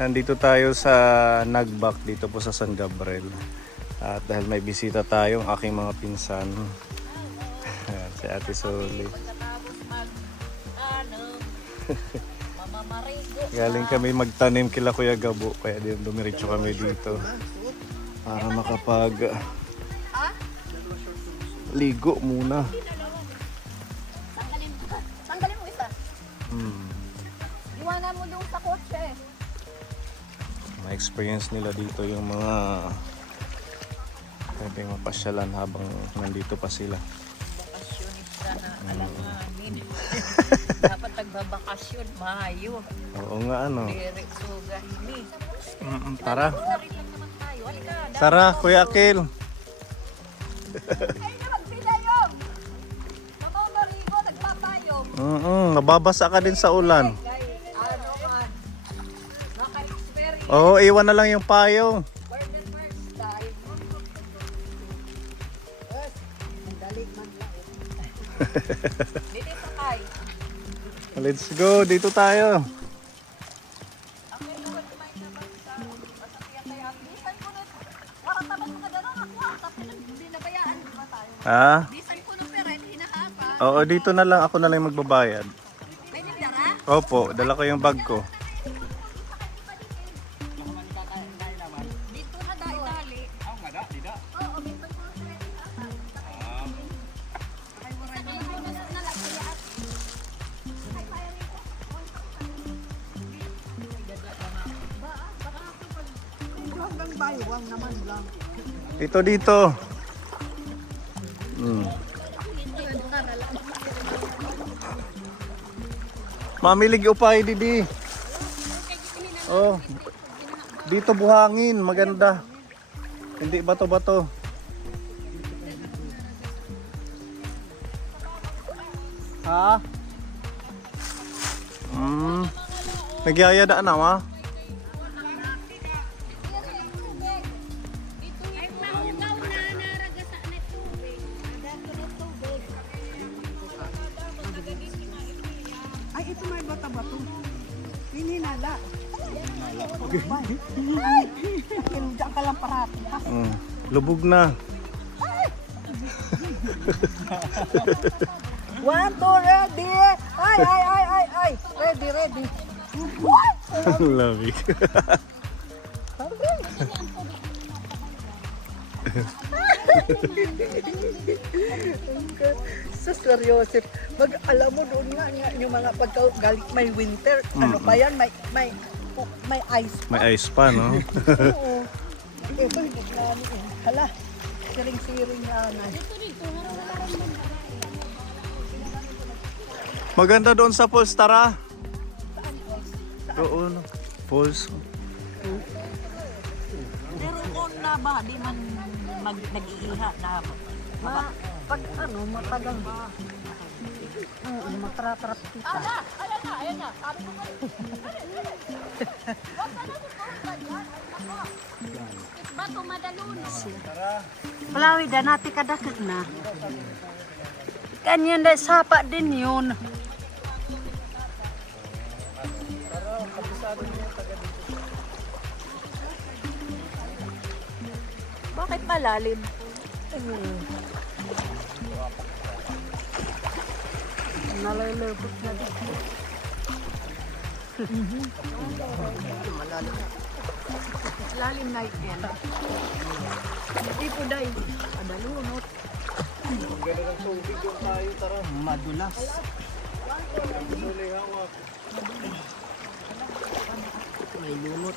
Nandito tayo sa Nagbak dito po sa San Gabriel. At dahil may bisita tayong aking mga pinsan. Si Ate Soli. Galing kami magtanim kila Kuya Gabo, kaya dumiretso kami dito para makapag ligo muna. Tanggalin mo isa. Iwanan mo doon sa kotse. Ma-experience nila dito yung mga pwedeng mapasyalan habang nandito pa sila. Bakasyonista na alanganin. Dapat nagbabakasyon, Mayo. Oo nga ano. Derek Sugahini. Tara. Rin lang naman tayo. Halika. Tara, Kuya Akil. Ay na magpinayong. Mama Marigo, nagpapayong. Mababasa ka din sa ulan. Ano man. Naka-experience. Oo, iwan na lang yung payong. For the first time. Yes. Dali man lang. Dito sakay. Let's go, dito tayo. Okay, naman kumain na ba sa masakyan kaya? Bisan ko na. Parang tamad mga dalawa. Tapos binabayaan ba tayo? Ha? Bisan ko na pera, hinahapa. Oo, dito na lang ako na lang magbabayad. May nagdara? Opo, dala ko yung bag ko. Dito na dali. Oo, may pagkulit. Ay, wala na. Hanggang baywang naman lang. Dito. Mamilig upay didi. Oh. Dito buhangin, maganda. Hindi bato-bato. Ha? Nagyayada na ma? Ay, ito may bata-bato. Hininala. Diyan ka lang parati. Lubog na. 1, 2, ready! Ay! Ready! Lamig. Sa seryoso. Alam mo doon nga yung mga pagkagalit may winter. Ano pa yan? May ice. May ice pa, no? Oo. Ito hindi namin eh. Hala. Siring-siring na. Maganda doon sa falls, tara. Doon. Falls. Pero kung na ba, di man nag-iiha na pag ano, matagal ba? Matratrap kita. Ayan na. Sabi ko kayo. Bato madaluno. Palawi, danati kadakit na. Kanyan na sapa din yun. Bakit malalim? Nalalabot na dito. Lalim na yan. Hindi po dahil. Adalunot. Ang ganda ng tubig doon tayo, tara. Madulas. May lumot.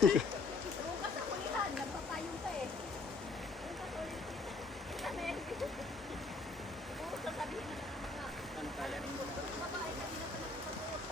Bukas sa kulihan, nagpapayong ka eh. Bukas ulit. Kami. Bukas sasabihin na mga babae kanina pa nagpapatuot.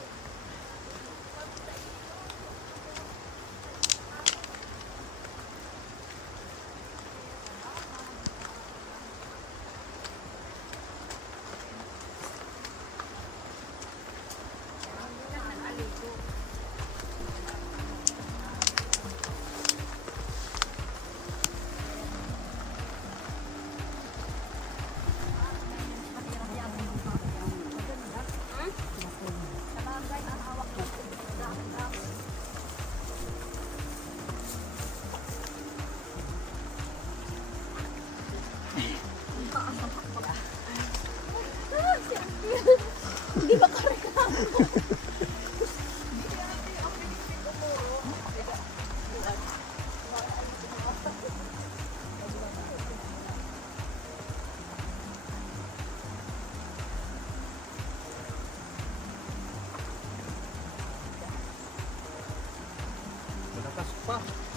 Hindi ba kareklamo?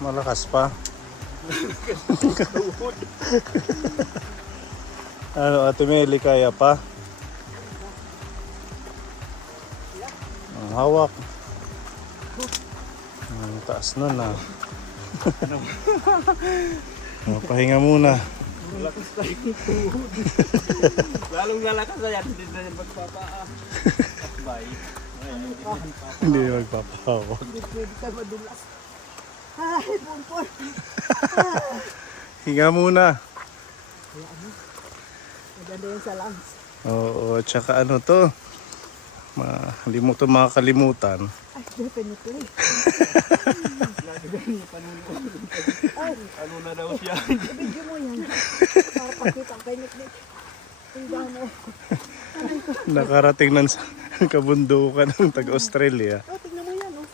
Malakas pa. Ano, Ate Meli, kaya pa? Ang hawak. Ang taas nun ah. Pahinga muna. Malakas tayo ng tuhod. Lalong lalakas na yan, hindi na yung magpapaa. Asbay. Hindi magpapahawak. Hindi pwede ka madulas. Ay, bumpon. Hinga muna. Maganda yun sa lungs. Oo, tsaka ano to? Makakalimutan. Ay, definitely. Ano na daw siya? Ibigyo mo yan. Para pakita kay Nick. Tingnan mo. Nakarating ng kabundukan ng taga-Australia. Oh, tingnan mo yan, oh.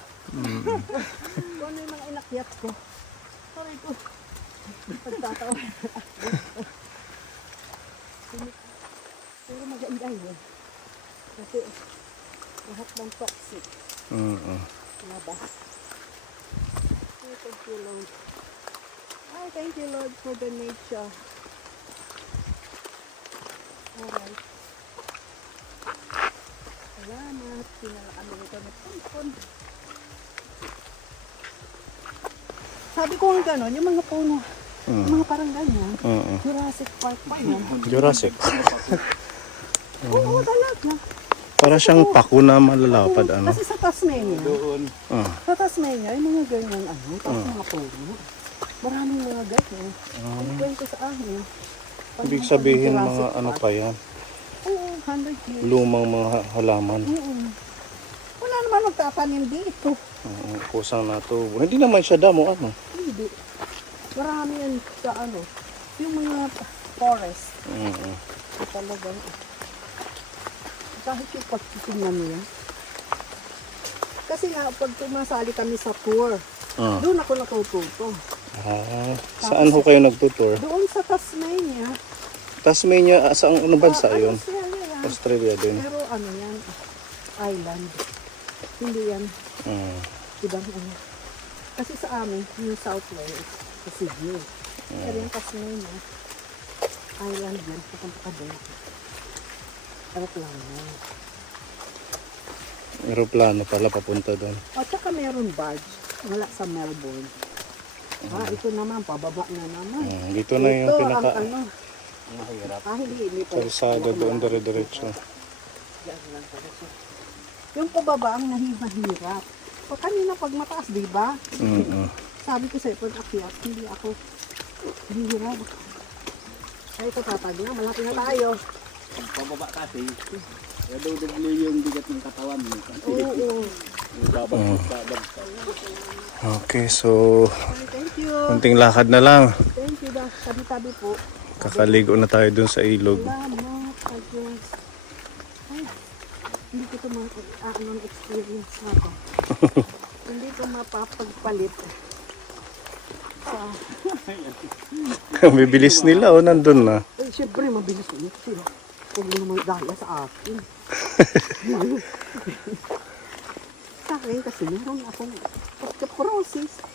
Kung ano yung mga inakyat ko. Sorry ko. Pagtatawa. Pero maganda yun. Kasi lahat ng toxic. Labas. Oh, thank you, Lord. Oh, thank you, Lord, for the nature. Alright. Salamat. Pinaka-ano nito na pumpon. Sabi ko nga gano'n, yung mga puno, yung mga parang ganyan, Jurassic Park pa yan. Jurassic. Oo, talaga. Para siyang pako na malalapad. Ano? Kasi sa Tasmania, Doon. sa Tasmania, yung mga ganyan, tapos mga puno. Maraming mga ganyan. Ang kwento sa amin. Ibig sabihin Jurassic mga ano Park. pa yan. Oo, 100 years. Lumang mga halaman. Wala naman magtatanim dito. Kusang natubo. Hindi naman siya damo. Ano? Hindi. Marami yan sa ano. Yung mga forest. Talagang. Kahit yung pagtitingnan mo yan. Kasi nga, pag tumasali kami sa tour, doon ako natututo. Saan ho kayo nagtutour? Doon sa Tasmania. Tasmania, saan ano bansa yun? Australia yan. Australia din. Pero ano yan, island. Hindi yan, ibang ano. Kasi sa amin, yung South Wales, sa Sydney. Pero yung Tasmania, island yan, papunta ka doon. Aeroplano. Aeroplano pala papunta doon. O, tsaka meron barge. Wala sa Melbourne. Ito naman, pababa na naman. Dito na yung Ito pinaka ang ano. Mahirap. Hindi pa. kalsada doon dire-diretso. Diyan lang pala siya. Yung pababa ang nahihirap. O kanina pag mataas, di ba? Sabi ko sa'yo, pag akyat, hindi ako hihirap. Ay, ito tatag na. Malaki na tayo. Pababa kasi. Nadudubli yung bigat ng katawan mo. Oo. Babag. Okay, so Ay, thank you. kunting lakad na lang. Thank you. Tabi-tabi po. Kakaligo na tayo doon sa ilog. Salamat. I guess. Ay, hindi ko ito anong experience na to. Hindi ko mapapagpalit sa... Bibilis nila o nandun na. Eh, syempre, mabilis ulit sila. Huwag mo naman dahil sa akin. Sa akin kasi meron akong pagka-process.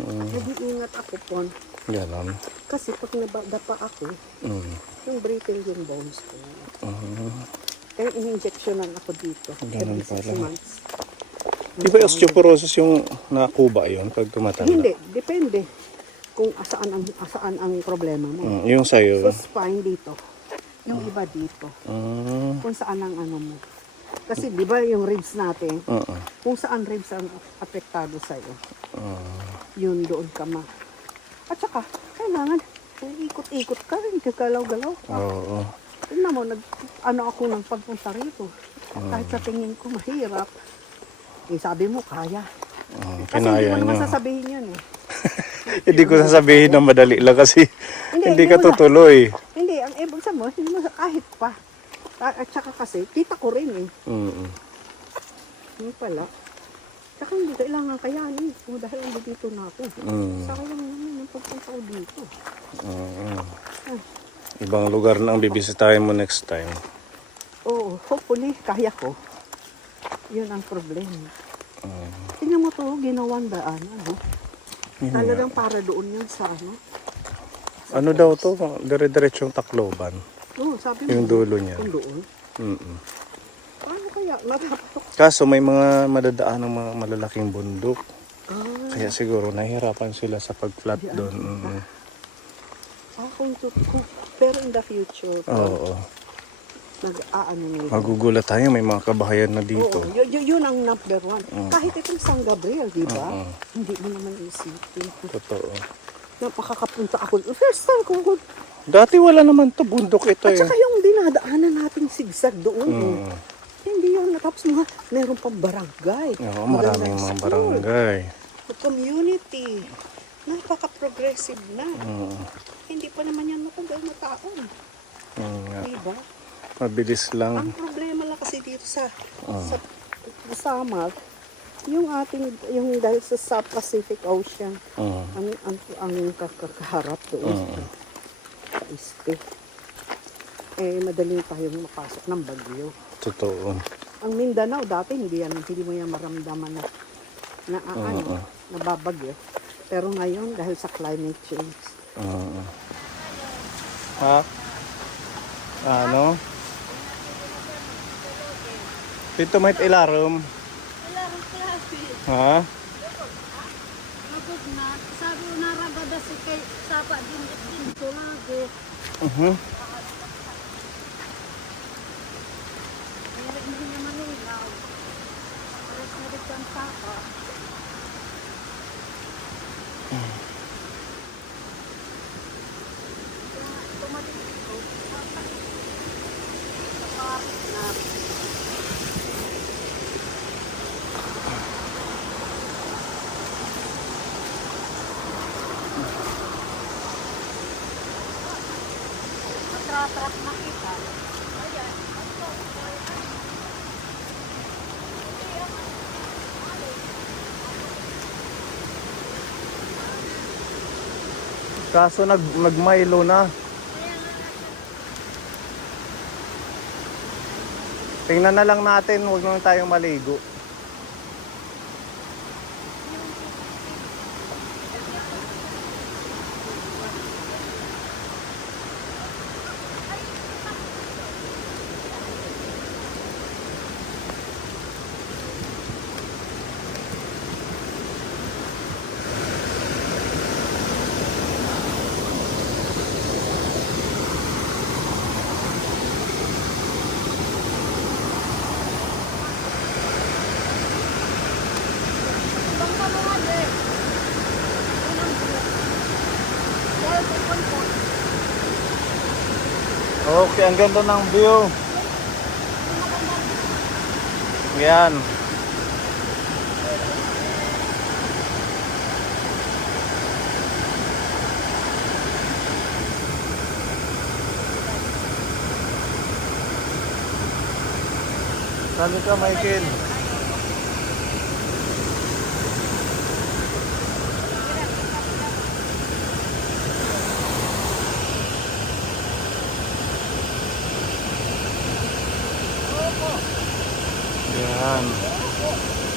Nag-iingat ako po. Ganon. Kasi pag nabadapa ako, Mm. yung brittle yung bones ko. Mm. Kaya in-injectionan ako dito. Ganun Every 6 pala. months. Di ba osteoporosis yung nakuba yun pag tumatanda? Hindi, depende kung asaan ang problema mo. Yung sa'yo. So spine dito. Yung iba dito. Mm. Kung saan ang ano mo. Kasi di ba yung ribs natin, Oo. kung saan ribs ang apektado sa'yo, Ah. yun doon ka ma. At saka, kailangan, ikot-ikot ka rin, gagalaw-galaw ka. Oo. Tingnan mo, ako ng pagpunta rito. Kahit sa tingin ko mahirap, eh sabi mo, kaya. Kasi hindi Kinaya mo naman nyo. sasabihin yun eh. Hindi ko sasabihin na madali lang kasi hindi ka mo na- tutuloy. Hindi, ang ibig sabihin mo, hindi mo kahit pa. At saka kasi, kita ko rin eh. Mm. Hindi pala. Tsaka hindi kailangan kayanin. O dahil dito na ako. Mm. Saka lang naman yung pagpunta ko dito. Oo. Ibang lugar na ang bibisitahin mo next time. Oo, hopefully, kaya ko. Yun ang problema. Tingnan mo to, ginawang daan. Ano? Talagang para doon yun sa ano. Ano daw to? Dire-diretsong Tacloban. Oo, sabi mo. Yung dulo niya. Kung doon. Mm. Paano kaya? Matapatok. Kaso may mga madadaan ng mga malalaking bundok. Ah, Kaya siguro nahihirapan sila sa pag-flat doon. Mm. kung pero in the future, Oo. nag-aano nila. Magugulat tayo, may mga kabahayan na dito. Oo, yun ang number one. Kahit itong San Gabriel, di ba? Oo. Hindi mo naman isipin. Totoo. Napakakapunta ako. First time ko. Dati wala naman to, bundok ito At eh. saka yung dinadaanan nating sigsag doon. Mm. Hindi yun. Tapos meron pang barangay. Oo, maraming mga barangay. Community. Napaka-progressive na. Mm. Hindi pa naman yan matagal na taon. Nga. Diba? Mabilis lang. Ang problema lang kasi dito sa summer, yung dahil sa South Pacific Ocean, Mm. ang kakaharap doon sa Ispe. Eh, madaling tayong mapasok ng bagyo. Totoo. Ang Mindanao dati hindi mo yan maramdaman na nababagyo. Pero ngayon dahil sa climate change. Ha? Ano? Dito may ilarom. Ilarom klase. Ha? Agad na. Sabi ko naragada si kay sapa din tulagi. Meron din naman ilaw. Meron kang sapa. Matratrak na kita. Kaso nagmaylo na. Tingnan na lang natin, huwag naman tayong maligo. Ibang kamuhan eh. Unang buwan. Dahil sa po. Okay, ang ganda ng view. Yan. Sali ka, Michael. Yan.